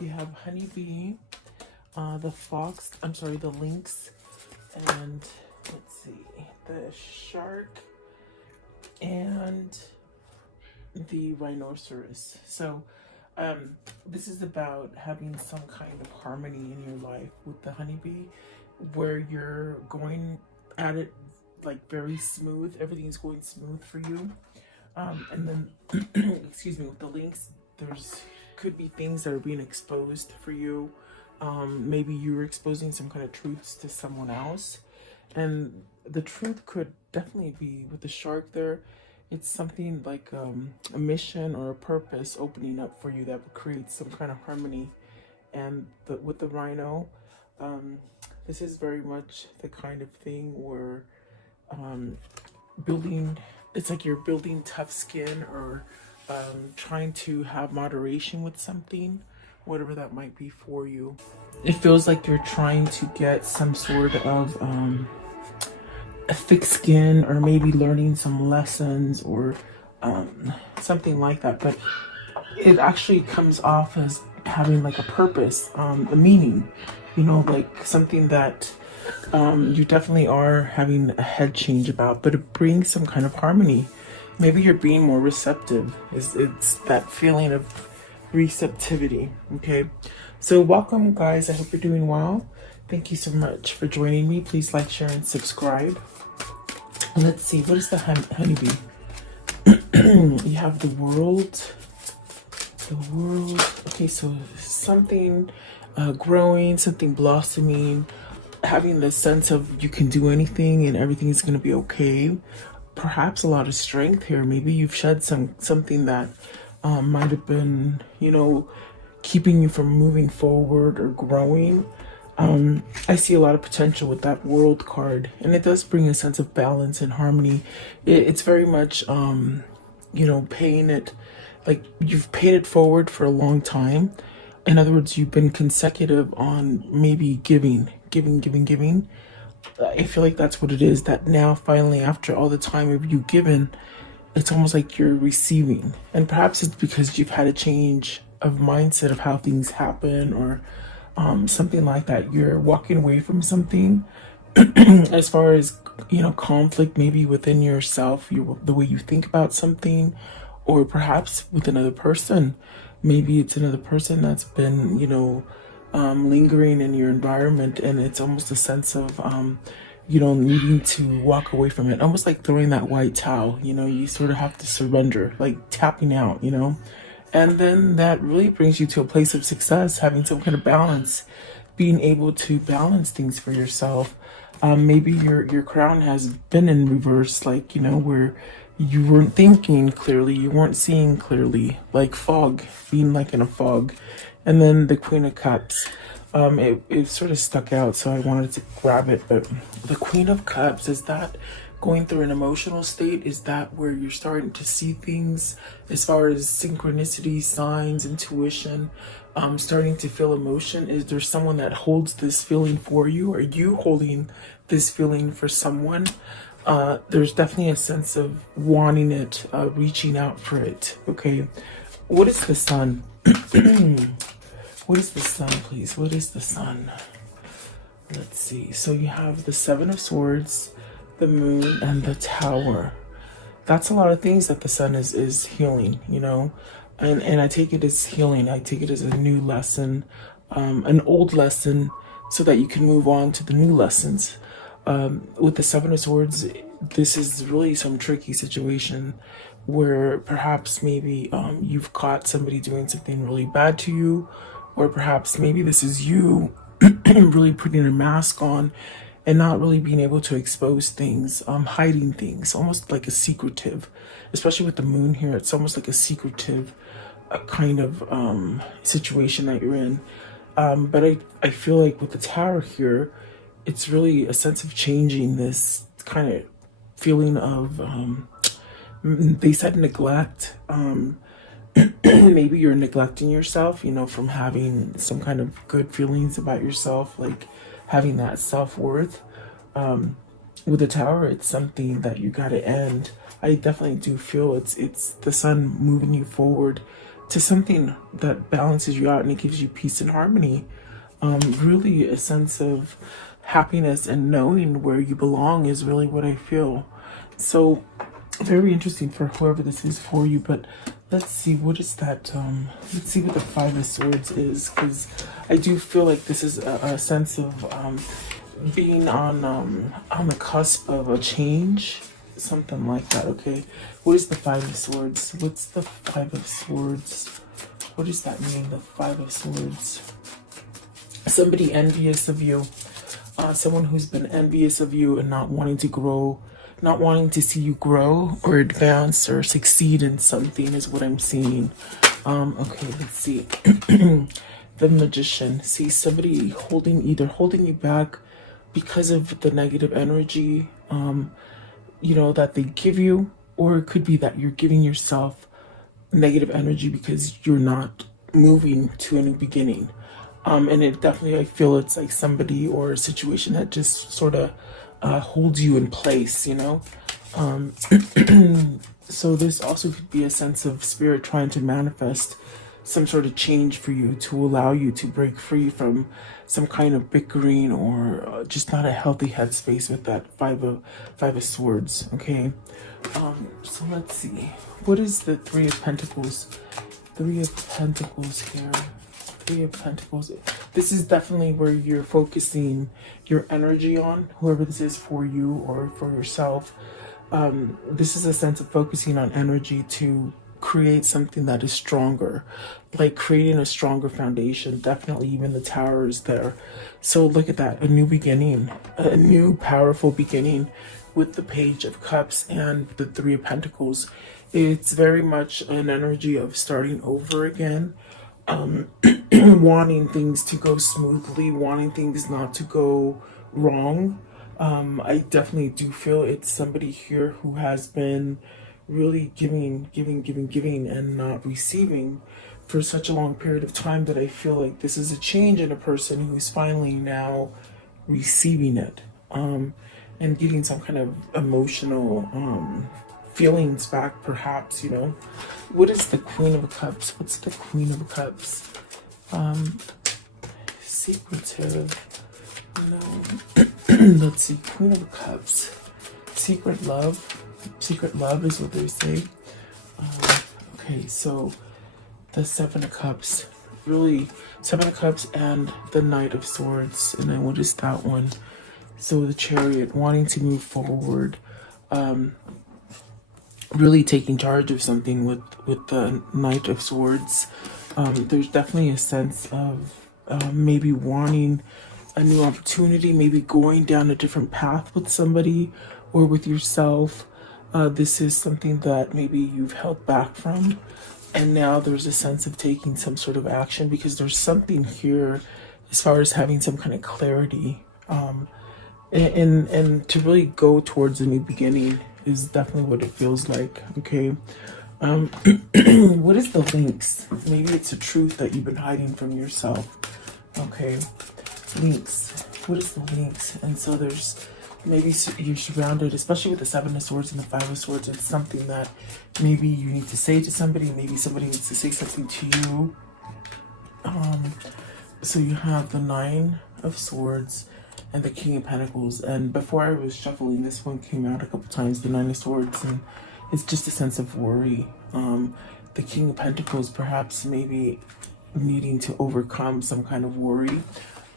You have honeybee, the fox, I'm sorry, the lynx, and let's see, the shark, and the rhinoceros. So this is about having some kind of harmony in your life with the honeybee, where you're going at it like very smooth. Everything's going smooth for you. And then, excuse me, with the lynx, there's could be things that are being exposed for you. Maybe you're exposing some kind of truths to someone else, and the truth could definitely be with the shark there. It's something like a mission or a purpose opening up for you that would create some kind of harmony. And with the rhino, um, this is very much the kind of thing where building, it's like you're building tough skin, or trying to have moderation with something, whatever that might be for you. It feels like you're trying to get some sort of a thick skin, or maybe learning some lessons, or something like that. But it actually comes off as having like a purpose, a meaning, like something that you definitely are having a head change about, but it brings some kind of harmony. Maybe you're being more receptive. It's that feeling of receptivity. Okay, so welcome, guys. I hope you're doing well. Thank you so much for joining me. Please like, share, and subscribe. Let's see, what is the honeybee? You have the world. The world. Okay, so something growing, something blossoming, having the sense of you can do anything and everything is going to be okay. Perhaps a lot of strength here. Maybe you've shed something that might have been, keeping you from moving forward or growing. I see a lot of potential with that world card, and it does bring a sense of balance and harmony. It's very much, paying it, like you've paid it forward for a long time. In other words, you've been consecutive on maybe giving. I feel like that's what it is, that now finally, after all the time of you given, it's almost like you're receiving. And perhaps it's because you've had a change of mindset of how things happen, or something like that. You're walking away from something as far as, conflict maybe within yourself, the way you think about something, or perhaps with another person. Maybe it's another person that's been, lingering in your environment, and it's almost a sense of, needing to walk away from it. Almost like throwing that white towel, you sort of have to surrender, like tapping out, And then that really brings you to a place of success, having some kind of balance, being able to balance things for yourself. Maybe your crown has been in reverse, like, where you weren't thinking clearly, you weren't seeing clearly, like fog, being like in a fog. And then the Queen of Cups, it sort of stuck out, so I wanted to grab it. But the Queen of Cups, is that going through an emotional state? Is that where you're starting to see things as far as synchronicity, signs, intuition, starting to feel emotion? Is there someone that holds this feeling for you? Are you holding this feeling for someone? There's definitely a sense of wanting it, reaching out for it. Okay, what is the sun? What is the sun, please? What is the sun? Let's see. So you have the Seven of Swords, the Moon, and the Tower. That's a lot of things that the sun is healing, and I take it as healing. I take it as a new lesson, an old lesson, so that you can move on to the new lessons. With the Seven of Swords, this is really some tricky situation where perhaps maybe you've caught somebody doing something really bad to you, or perhaps maybe this is you really putting a mask on and not really being able to expose things, hiding things, almost like a secretive, especially with the moon here. It's almost like a secretive kind of situation that you're in. But I feel like with the Tower here, it's really a sense of changing this kind of feeling of, they said neglect. Maybe you're neglecting yourself, from having some kind of good feelings about yourself, like having that self-worth. With the Tower, it's something that you got to end. I definitely do feel it's the sun moving you forward, to something that balances you out and it gives you peace and harmony. Really a sense of happiness and knowing where you belong is really what I feel. So very interesting for whoever this is for you. But let's see, what is that? Let's see what the Five of Swords is, because I do feel like this is a sense of being on the cusp of a change, something like that. Okay, what is the Five of Swords? What's the Five of Swords? What does that mean, the Five of Swords? Somebody envious of you, someone who's been envious of you and not wanting to grow, not wanting to see you grow or advance or succeed in something is what I'm seeing. Okay, let's see. The Magician. See, somebody either holding you back because of the negative energy, you know, that they give you, or it could be that you're giving yourself negative energy because you're not moving to a new beginning. And it definitely, I feel it's like somebody or a situation that just sort of holds you in place, you know? So this also could be a sense of spirit trying to manifest some sort of change for you to allow you to break free from some kind of bickering or just not a healthy headspace with that five of swords. Okay, so let's see, what is the Three of Pentacles? Three of Pentacles here. Three of Pentacles. This is definitely where you're focusing your energy on, whoever this is for you or for yourself. This is a sense of focusing on energy to create something that is stronger, like creating a stronger foundation. Definitely even the Tower is there. So look at that, a new beginning, a new powerful beginning with the Page of Cups and the Three of Pentacles. It's very much an energy of starting over again, wanting things to go smoothly, wanting things not to go wrong. I definitely do feel it's somebody here who has been really giving and not receiving for such a long period of time, that I feel like this is a change in a person who's finally now receiving it, and getting some kind of emotional feelings back, perhaps, you know. What is the Queen of Cups? What's the Queen of Cups? Secretive. No. Let's see, Queen of Cups. Secret love. Secret love is what they say. Okay, so the Seven of Cups. Really, Seven of Cups and the Knight of Swords. And then what is that one? So the Chariot, wanting to move forward. Really taking charge of something with the Knight of Swords. There's definitely a sense of maybe wanting a new opportunity, maybe going down a different path with somebody or with yourself. This is something that maybe you've held back from, and now there's a sense of taking some sort of action, because there's something here as far as having some kind of clarity, and to really go towards a new beginning is definitely what it feels like. Okay. What is the links? Maybe it's a truth that you've been hiding from yourself. Okay, links. What is the links? And so there's maybe you're surrounded, especially with the Seven of Swords and the Five of Swords. It's something that maybe you need to say to somebody. Maybe somebody needs to say something to you. So you have the Nine of Swords and the King of Pentacles. And before I was shuffling, this one came out a couple times, the Nine of Swords, and it's just a sense of worry. The King of Pentacles, perhaps maybe needing to overcome some kind of worry,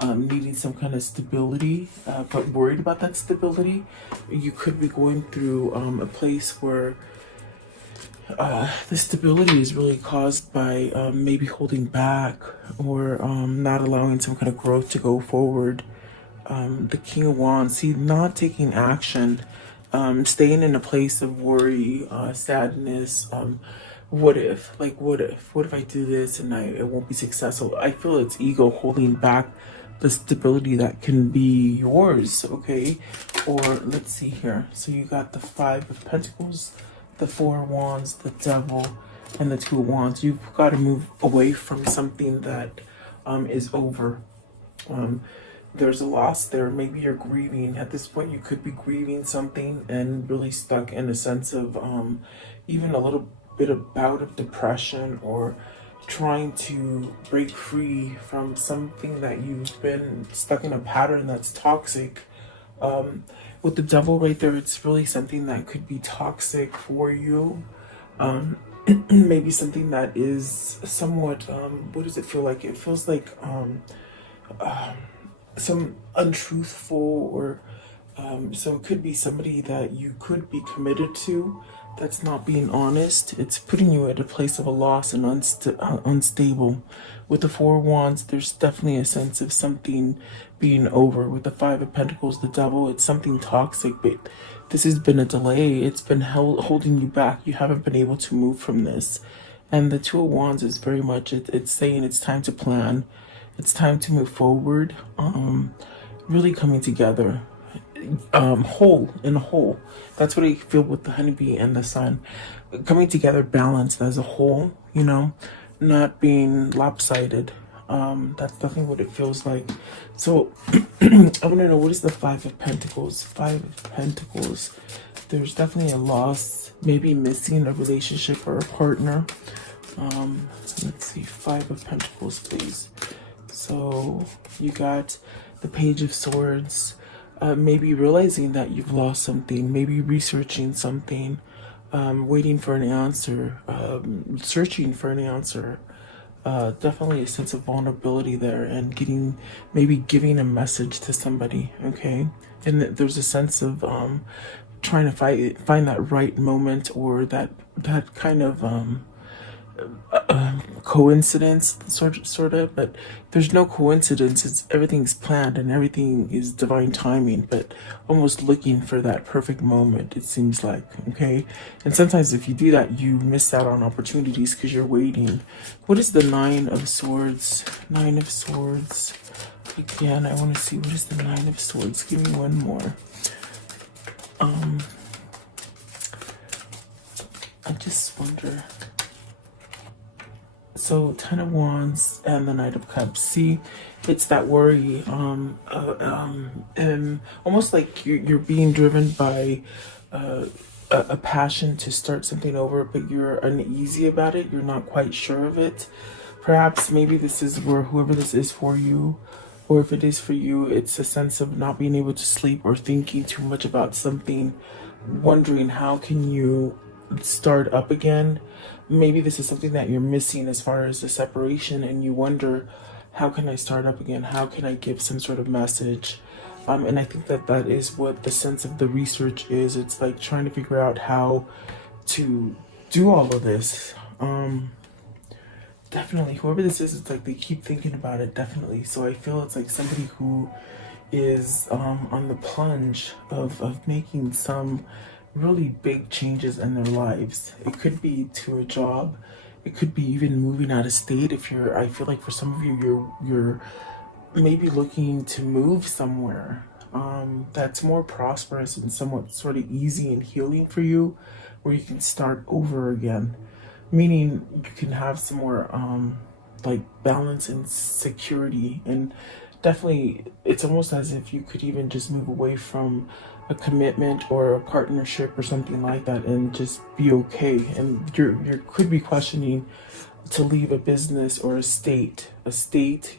needing some kind of stability, but worried about that stability. You could be going through a place where the stability is really caused by maybe holding back or not allowing some kind of growth to go forward. The King of Wands, see, not taking action, staying in a place of worry, sadness. What if? Like, what if I do this and it won't be successful? I feel it's ego holding back the stability that can be yours, okay? Or let's see here. So you got the Five of Pentacles, the Four of Wands, the Devil, and the Two of Wands. You've got to move away from something that is over. There's a loss there. Maybe you're grieving. At this point, you could be grieving something and really stuck in a sense of even a little bit of bout of depression, or trying to break free from something that you've been stuck in a pattern that's toxic. With the devil right there, it's really something that could be toxic for you. Maybe something that is somewhat, what does it feel like? It feels like some untruthful, or so it could be somebody that you could be committed to that's not being honest. It's putting you at a place of a loss and unstable. With the Four of Wands, there's definitely a sense of something being over. With the Five of Pentacles, the devil, it's something toxic, but this has been a delay. It's been holding you back. You haven't been able to move from this. And the Two of Wands is very much, it's saying it's time to plan. It's time to move forward. Really coming together. Whole in a whole. That's what I feel with the honeybee and the sun. Coming together balanced as a whole, you know, not being lopsided. That's definitely what it feels like. So I want to know, what is the Five of Pentacles? Five of Pentacles. There's definitely a loss, maybe missing a relationship or a partner. Let's see, Five of Pentacles, please. So you got the Page of Swords. Maybe realizing that you've lost something, maybe researching something, waiting for an answer, searching for an answer. Definitely a sense of vulnerability there, and maybe giving a message to somebody, okay? And there's a sense of trying to find that right moment, or that kind of coincidence, sort of, but there's no coincidence. Everything's planned and everything is divine timing, but almost looking for that perfect moment, it seems like, okay? And sometimes if you do that, you miss out on opportunities because you're waiting. What is the Nine of Swords? Nine of Swords. Again, I want to see, what is the Nine of Swords? Give me one more. I just wonder. So 10 of Wands and the Knight of Cups. See, it's that worry, almost like you're being driven by a passion to start something over, but you're uneasy about it. You're not quite sure of it. Perhaps maybe this is where, whoever this is for you, or if it is for you, it's a sense of not being able to sleep or thinking too much about something, wondering how can you start up again. Maybe this is something that you're missing as far as the separation, and you wonder, how can I start up again? How can I give some sort of message? And I think that is what the sense of the research is. It's like trying to figure out how to do all of this. Definitely, whoever this is, it's like they keep thinking about it, definitely. So I feel it's like somebody who is on the plunge of making some really big changes in their lives. It could be to a job, it could be even moving out of state. I feel like for some of you, you're maybe looking to move somewhere that's more prosperous and somewhat sort of easy and healing for you, where you can start over again, meaning you can have some more like balance and security. And definitely, it's almost as if you could even just move away from a commitment or a partnership or something like that and just be okay. And you could be questioning to leave a business or a state,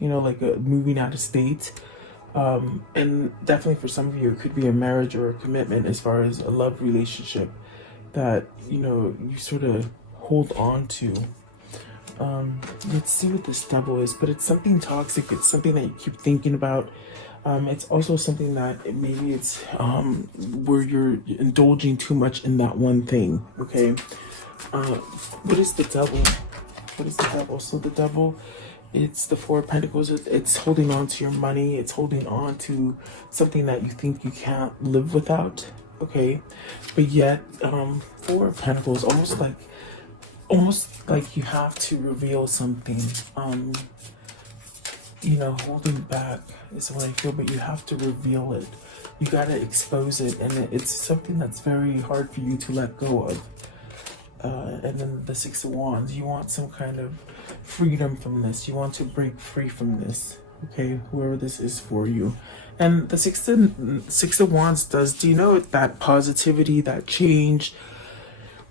you know, like moving out of state. And definitely for some of you, it could be a marriage or a commitment as far as a love relationship that, you know, you sort of hold on to. Let's see what this Devil is, but it's something toxic. It's something that you keep thinking about. It's also something that maybe it's where you're indulging too much in that one thing, okay? What is the Devil? What is the Devil? So the Devil, it's the Four of Pentacles. It's holding on to your money. It's holding on to something that you think you can't live without, okay? But yet, Four of Pentacles, almost like you have to reveal something. You know, holding back is what I feel, but you have to reveal it. You gotta expose it, and it's something that's very hard for you to let go of. And then the Six of Wands, you want some kind of freedom from this. You want to break free from this, okay? Whoever this is for you. And the Six of Wands do you know that positivity, that change,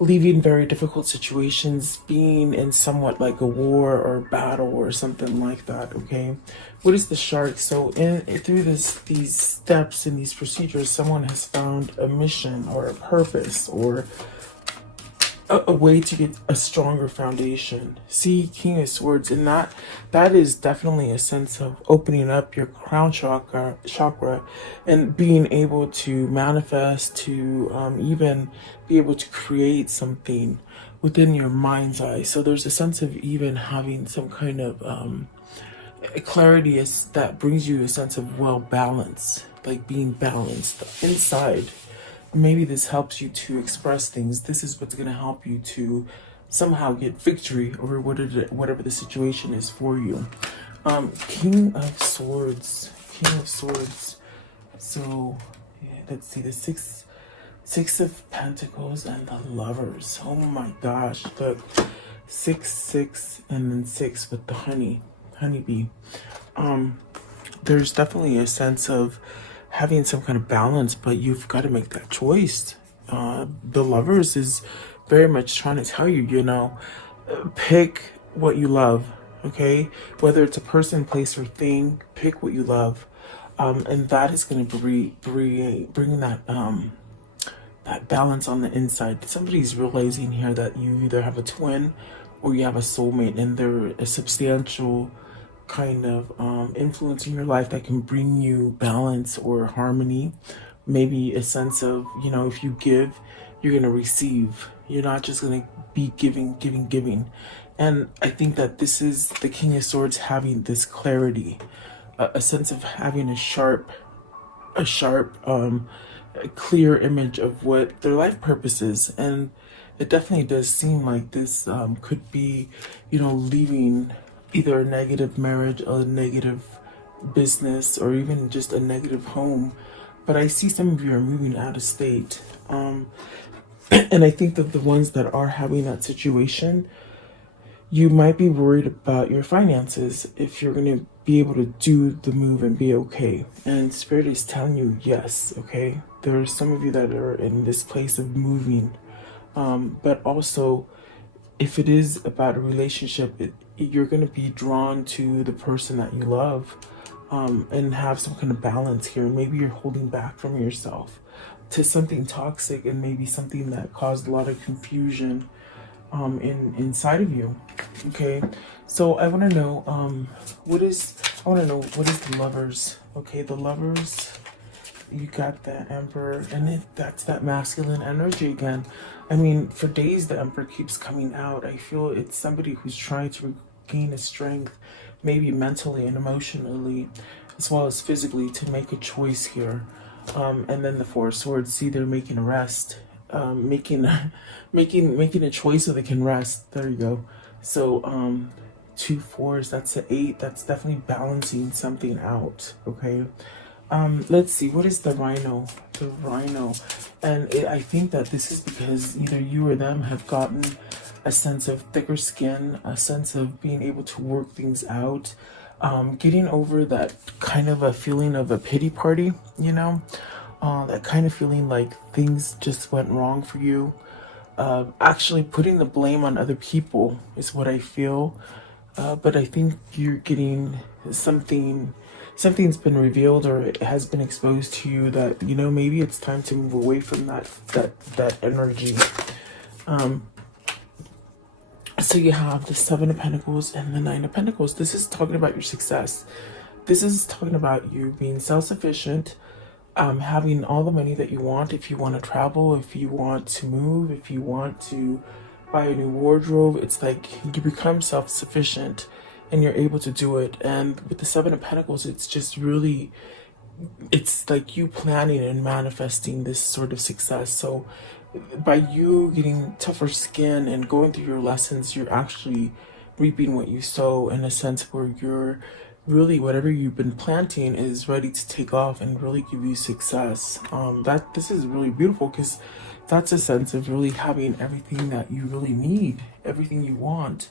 leaving very difficult situations, being in somewhat like a war or battle or something like that. Okay, what is the shark? So in through these steps and these procedures, someone has found a mission or a purpose or a way to get a stronger foundation. See, King of Swords, and that is definitely a sense of opening up your crown chakra, and being able to manifest, to even be able to create something within your mind's eye. So there's a sense of even having some kind of clarity is that brings you a sense of well balance, like being balanced inside. Maybe this helps you to express things. This is what's going to help you to somehow get victory over whatever the situation is for you. King of Swords. King of Swords. So, yeah, let's see. The Six of Pentacles and the Lovers. Oh my gosh. Look. 6, and then 6 with the honeybee. There's definitely a sense of having some kind of balance, but you've got to make that choice. The Lovers is very much trying to tell you, pick what you love, okay? Whether it's a person, place, or thing, pick what you love. And that is going to bring that balance on the inside. Somebody's realizing here that you either have a twin or you have a soulmate, and they're a substantial kind of influence in your life that can bring you balance or harmony. Maybe a sense of, if you give, you're going to receive. You're not just going to be giving. And I think that this is the King of Swords having this clarity, a sense of having a sharp, clear image of what their life purpose is. And it definitely does seem like this could be, leaving either a negative marriage, a negative business, or even just a negative home. But I see some of you are moving out of state. And I think that the ones that are having that situation, you might be worried about your finances, if you're going to be able to do the move and be okay. And Spirit is telling you yes, okay? There are some of you that are in this place of moving. But also, if it is about a relationship, you're going to be drawn to the person that you love, and have some kind of balance here. Maybe you're holding back from yourself to something toxic, and maybe something that caused a lot of confusion inside of you. Okay, so I want to know what is the Lovers. Okay, the Lovers, you got the Emperor, and that's that masculine energy again. I mean, for days the Emperor keeps coming out. I feel it's somebody who's trying to regain his strength, maybe mentally and emotionally, as well as physically, to make a choice here. And then the Four of Swords, see, they're making a rest, making a choice so they can rest. There you go. So 2 4s, that's an 8. That's definitely balancing something out. Okay. Let's see, what is the Rhino? The Rhino. And I think that this is because either you or them have gotten a sense of thicker skin, a sense of being able to work things out, getting over that kind of a feeling of a pity party, that kind of feeling like things just went wrong for you. Actually putting the blame on other people is what I feel. But I think you're getting something's been revealed, or it has been exposed to you, that maybe it's time to move away from that energy. So you have the 7 of Pentacles and the 9 of Pentacles. This is talking about your success. This is talking about you being self-sufficient, having all the money that you want. If you want to travel, if you want to move, if you want to buy a new wardrobe, it's like you become self-sufficient and you're able to do it. And with the 7 of Pentacles, it's just really, it's like you planning and manifesting this sort of success. So by you getting tougher skin and going through your lessons, you're actually reaping what you sow, in a sense where you're really, whatever you've been planting is ready to take off and really give you success. This is really beautiful, because that's a sense of really having everything that you really need, everything you want.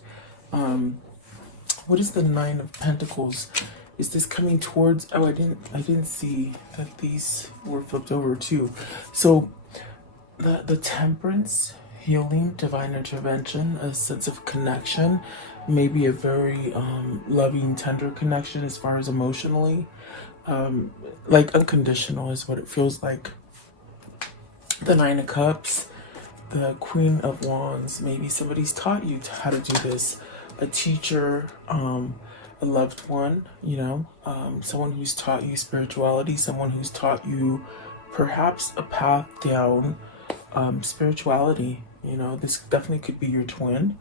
What is the 9 of Pentacles? Is this coming towards, oh, I didn't see that these were flipped over too. So the Temperance, healing, divine intervention, a sense of connection, maybe a very loving, tender connection as far as emotionally. Like unconditional is what it feels like. The Nine of Cups, the Queen of Wands, maybe somebody's taught you how to do this. A teacher, a loved one, you know, someone who's taught you spirituality, someone who's taught you perhaps a path down spirituality. You know, this definitely could be your twin.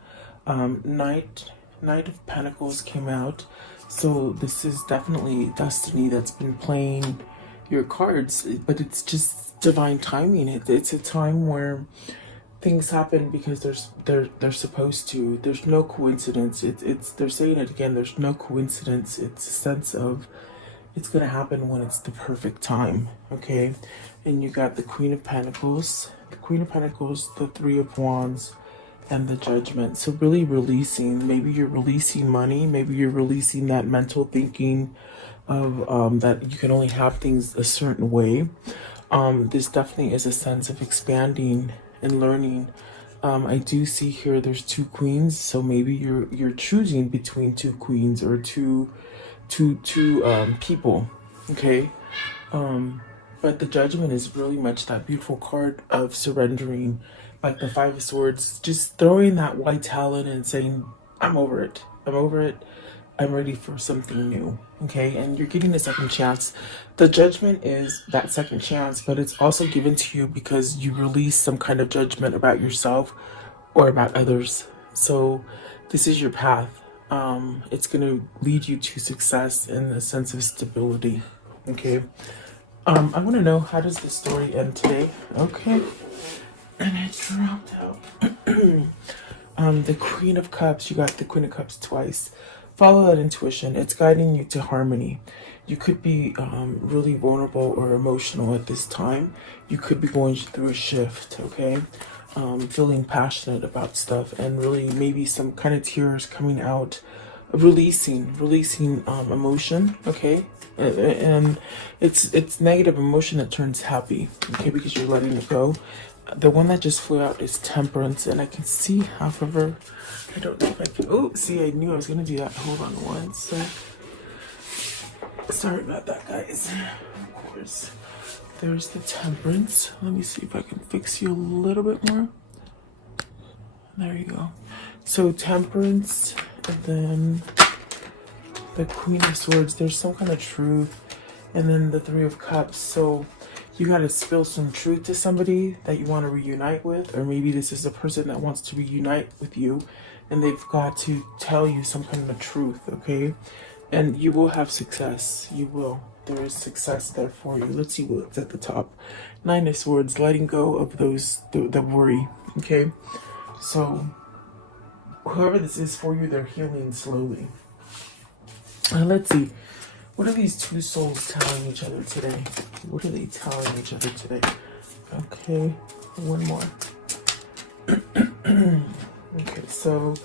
Knight of Pentacles came out, so this is definitely destiny that's been playing your cards, but it's just divine timing. It's a time where things happen because they're supposed to. There's no coincidence. It's they're saying it again. There's no coincidence. It's a sense of it's gonna happen when it's the perfect time. Okay, and you got the Queen of Pentacles, the Three of Wands, and the Judgment. So really releasing. Maybe you're releasing money. Maybe you're releasing that mental thinking of that you can only have things a certain way. This definitely is a sense of expanding and learning. I do see here there's two queens, so maybe you're choosing between two queens or two people. Okay, but the Judgment is really much that beautiful card of surrendering, like the Five of Swords, just throwing that white talon and saying, I'm over it. I'm ready for something new. Okay, and you're getting a second chance. The Judgment is that second chance, but it's also given to you because you release some kind of judgment about yourself or about others. So this is your path. It's going to lead you to success and a sense of stability. Okay, I want to know, how does the story end today? Okay, and it dropped out. The Queen of Cups, you got the Queen of Cups twice. Follow that intuition. It's guiding you to harmony. You could be really vulnerable or emotional at this time. You could be going through a shift, okay? Feeling passionate about stuff and really maybe some kind of tears coming out, releasing emotion, okay? And it's negative emotion that turns happy, okay, because you're letting it go. The one that just flew out is Temperance, and I can see half of her. I don't know if I can. Oh, see, I knew I was going to do that. Hold on one sec. Sorry about that, guys. Of course. There's the Temperance. Let me see if I can fix you a little bit more. There you go. So Temperance, and then the Queen of Swords. There's some kind of truth. And then the Three of Cups. So you got to spill some truth to somebody that you want to reunite with, or maybe this is a person that wants to reunite with you and they've got to tell you some kind of truth, okay? And you will have success. You will. There is success there for you. Let's see what's at the top. Nine of Swords, letting go of those, the worry, okay? So whoever this is for you, they're healing slowly. Let's see. What are these two souls telling each other today? What are they telling each other today? Okay, one more. Okay, so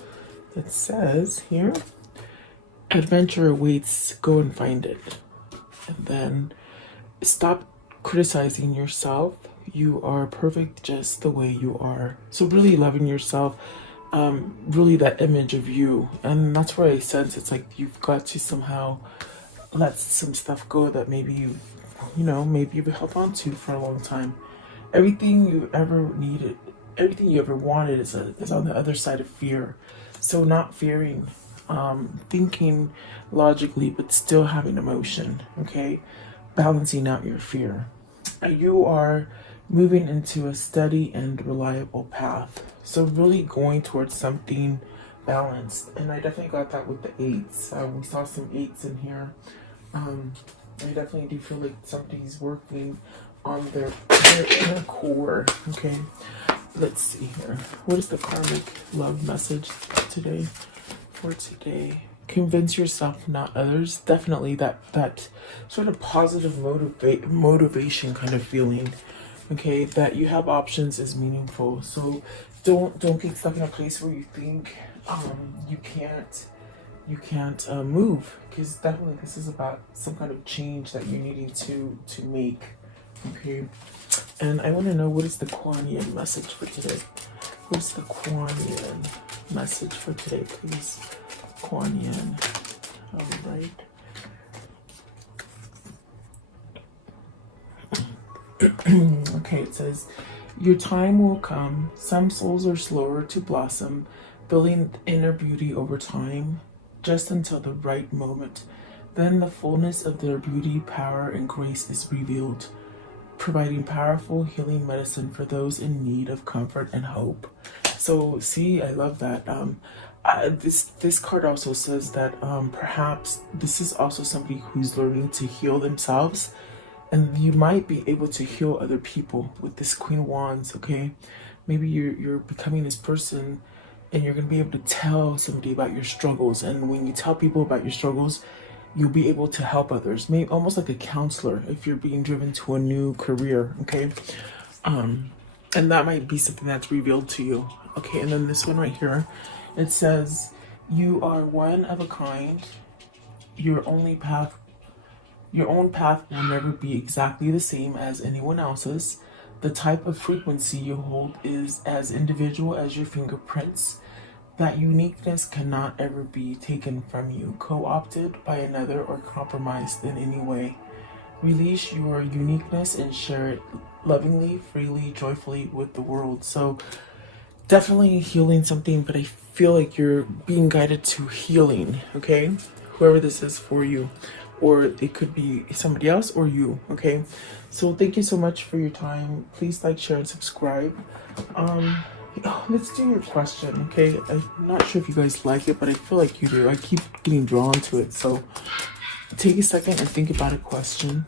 it says here, adventure awaits, go and find it. And then stop criticizing yourself. You are perfect just the way you are. So really loving yourself, really that image of you. And that's where I sense it's like you've got to somehow let some stuff go that maybe maybe you've held on to for a long time. Everything you ever needed, everything you ever wanted is on the other side of fear. So not fearing, thinking logically, but still having emotion, okay? Balancing out your fear. You are moving into a steady and reliable path. So really going towards something balanced. And I definitely got that with the eights. We saw some eights in here. I definitely do feel like somebody's working on their inner core. Okay, let's see here. What is the karmic love message today? For today, convince yourself, not others. Definitely that sort of positive motivation kind of feeling. Okay, that you have options is meaningful. So don't get stuck in a place where you think you can't move, because definitely this is about some kind of change that you're needing to make. Okay, and I want to know, what is the Kuan Yin message for today? What's the Kuan Yin message for today, please? Kuan Yin. All right. Okay, it says, your time will come. Some souls are slower to blossom, building inner beauty over time, just until the right moment. Then the fullness of their beauty, power, and grace is revealed, providing powerful healing medicine for those in need of comfort and hope. So, see, I love that. This card also says that perhaps this is also somebody who's learning to heal themselves, and you might be able to heal other people with this Queen of Wands. Okay, maybe you're becoming this person, and you're gonna be able to tell somebody about your struggles. And when you tell people about your struggles, you'll be able to help others. Maybe almost like a counselor if you're being driven to a new career. Okay, and that might be something that's revealed to you. Okay, and then this one right here, it says, you are one of a kind. Your own path will never be exactly the same as anyone else's. The type of frequency you hold is as individual as your fingerprints. That uniqueness cannot ever be taken from you, co-opted by another, or compromised in any way. Release your uniqueness and share it lovingly, freely, joyfully with the world. So definitely healing something, but I feel like you're being guided to healing, okay? Whoever this is for you, or it could be somebody else or you, okay? So thank you so much for your time. Please like, share, and subscribe. Let's do your question, okay? I'm not sure if you guys like it, but I feel like you do. I keep getting drawn to it. So take a second and think about a question.